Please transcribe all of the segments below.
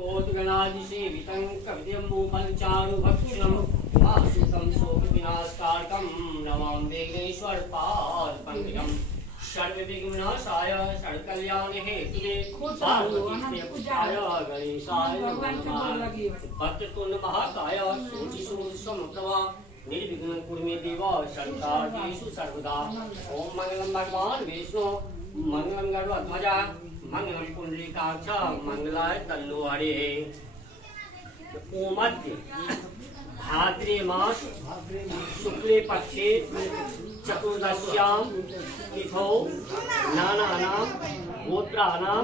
गणादिसेवितं कविजम्बूफलचारु भक्षणं मासुतं शोकविनाशकारकं नमामि विघ्नेश्वरपादपङ्कजं सर्वविघ्नविनाशाय सर्वकल्याणहेतवे पार्वतीप्रियपुत्राय गणेशाय नमः भक्ततुण्डमहाकाय सूचिसूर्यसमप्रभा निर्विघ्नं कुरु मे देव सर्वकार्येषु सर्वदा ॐ मङ्गलं भगवान् विष्णु मङ्गलं गरुडध्वजा मंगलम पुंडरीकाक्ष मंगलाय तल्लुहरे मध्य भाद्रे मास शुक्ले पक्षे चतुर्दश्यां तिथौ नानानां गोत्राणां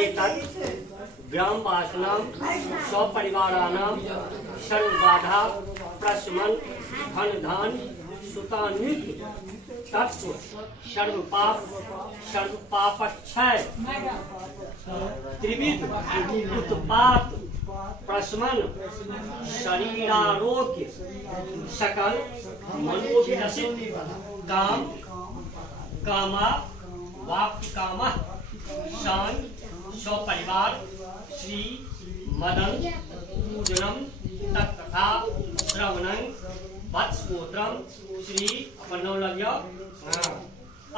एतत् ग्रामवासिनां स्वपरिवाराणां सर्वबाधा प्रशमन धन धान सुतान्वित तत्व सर्व पापक्षय त्रिविध उत्पात प्रशमन शरीरारोग्य सकल मनोभिलषित काम कामा वाक्य कामा शान स्वपरिवार श्री मदन पूजनम तत्कथा श्रवणं वत्सपुत्रं श्री अपनौलभ्य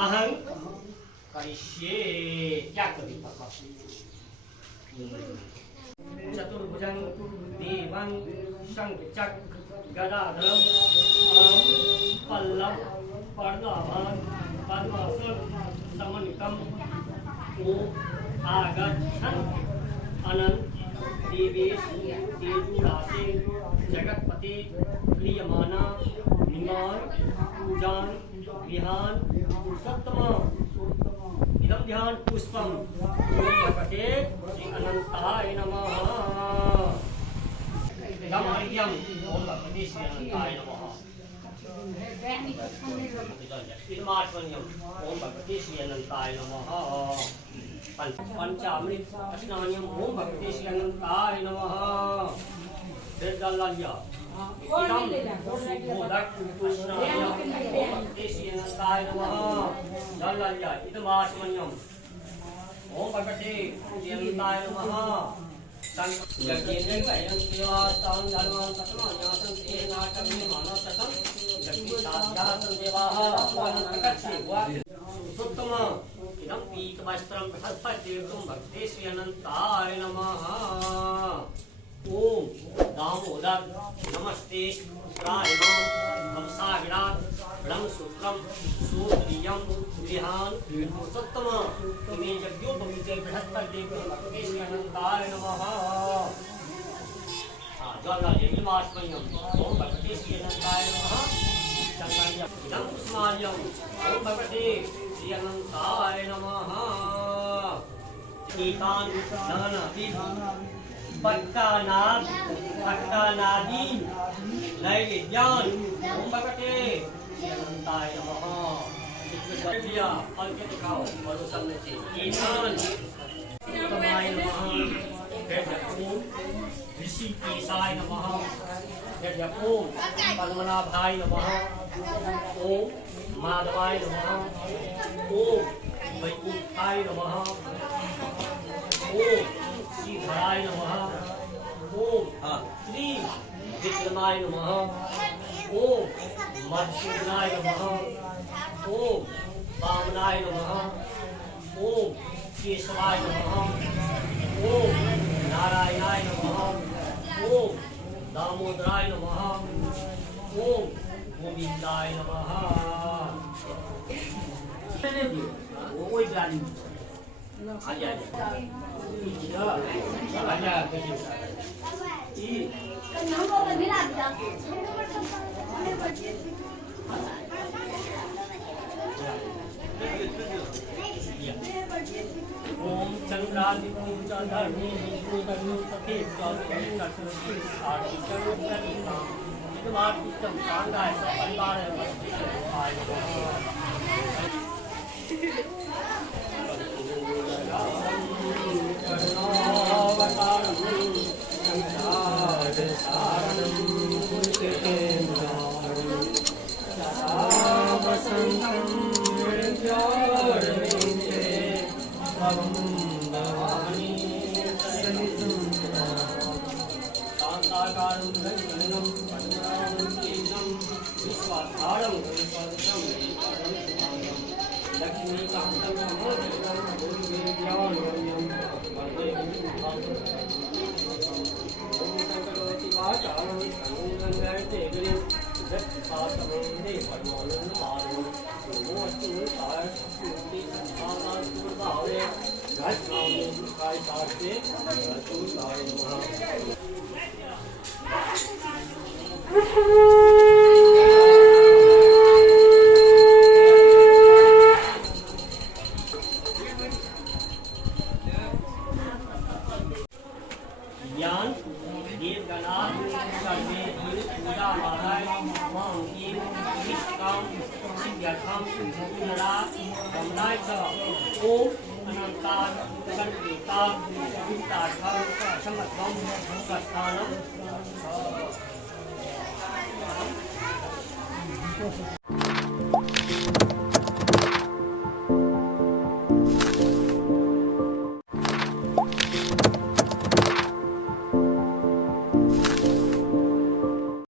अहं करिष्ये क्या करी चतुर्भुजं देवं शंखचक्र गदाधरं पल्लव पद्मभां पद्मासन समन्वितं ओम आगच्छन् अनंत देवेश तेजोराशे जगतपते प्रियमाना निमान पूजान विहान पुरुषोत्तमा इदं ध्यान पुष्पम ओम भगवते श्री अनंताय नमः इदं अर्घ्यम ओम भगवते श्री अनंताय नमः इदमार्पण्यम ओम भगवते श्री अनंताय नमः पंचामृत स्नानम ओम भगवते श्री अनंताय नमः निर्जल्य इदं मोदक स्नानम ओम भगवते श्री अनंताय नमः जल्य इदमार्पण्यम ओम भगवते श्री अनंताय नमः यज्ञेन वयं सेवास्तां धर्मान् तत्त्वान्यासं तेन नाटकं मानसतं यज्ञसाध्यासं देवाः अनन्तकच्छेवा सुतम इदं पीतवस्त्रं बृहस्पतिर्तुं भक्ते श्री अनंताय नमः ओम दामोदर नमस्ते प्रायमां भवसागरात् ब्रह्मसूत्रं सूत्रियं विहान पुरुषोत्तम इमे यज्ञोपवीते बृहस्पतिर्तुं भक्ते श्री अनंताय नमः जलाजयमास्मयम् ओम भगवते श्री अनंताय नमः चन्द्राय इदं कुसुमार्यम् ओम भगवते श्री अनंताय नमः एतान् नानाविध पक्कानादी नैवेद्यान् ओम भगवते श्री अनंताय नमः लिया अंकित खाओ भरोसा में से एतान् उत्तमाय नमः ओम ऋषिकेशाय नमः ओम पद्मनाभाय नमः ओम माधवाय नमः ओम वैकुंठाय नमः ओम श्रीधराय नमः ओम श्री विक्रमाय नमः ओम मधुसूदनाय नमः ओम वामनाय नमः ओम केशवाय नमः ओम नारायणाय नमः ओम दामोदराय नमः ओम गोविंदाय नमः वो जानी आजा आजा ओम चंद्रादि पूजा धर्मी विष्णु धर्मी सखे चौधरी सरस्वती आरती करो प्रतिमा इदमार उत्तम शानदार परिवार भवानी ओंकारं धन्वनं पद्मावन्तीनं विश्वाधारं गणपतिं वेदानं सुभागं लक्ष्मीकान्तं नमोदयं गुरुदेव्यान्वयं वन्दे ओम शंकरोति वाचालं संगङ्गते गिरिं दत्तातमं परमानन्दमार्गं नमोऽस्तु नित्याय सत्सुति सद्भावात्मभावे घटनामे सुखाय साक्षे रसूलाय नमः। ज्ञान देवगणाः सर्वे पूजामाहाय मां ईं निष्काम सिद्ध्यर्थं मुक्तिदा कमलाय च ओम अनन्ताय संकीर्ताय वित्तार्थं समत्वं संस्थानं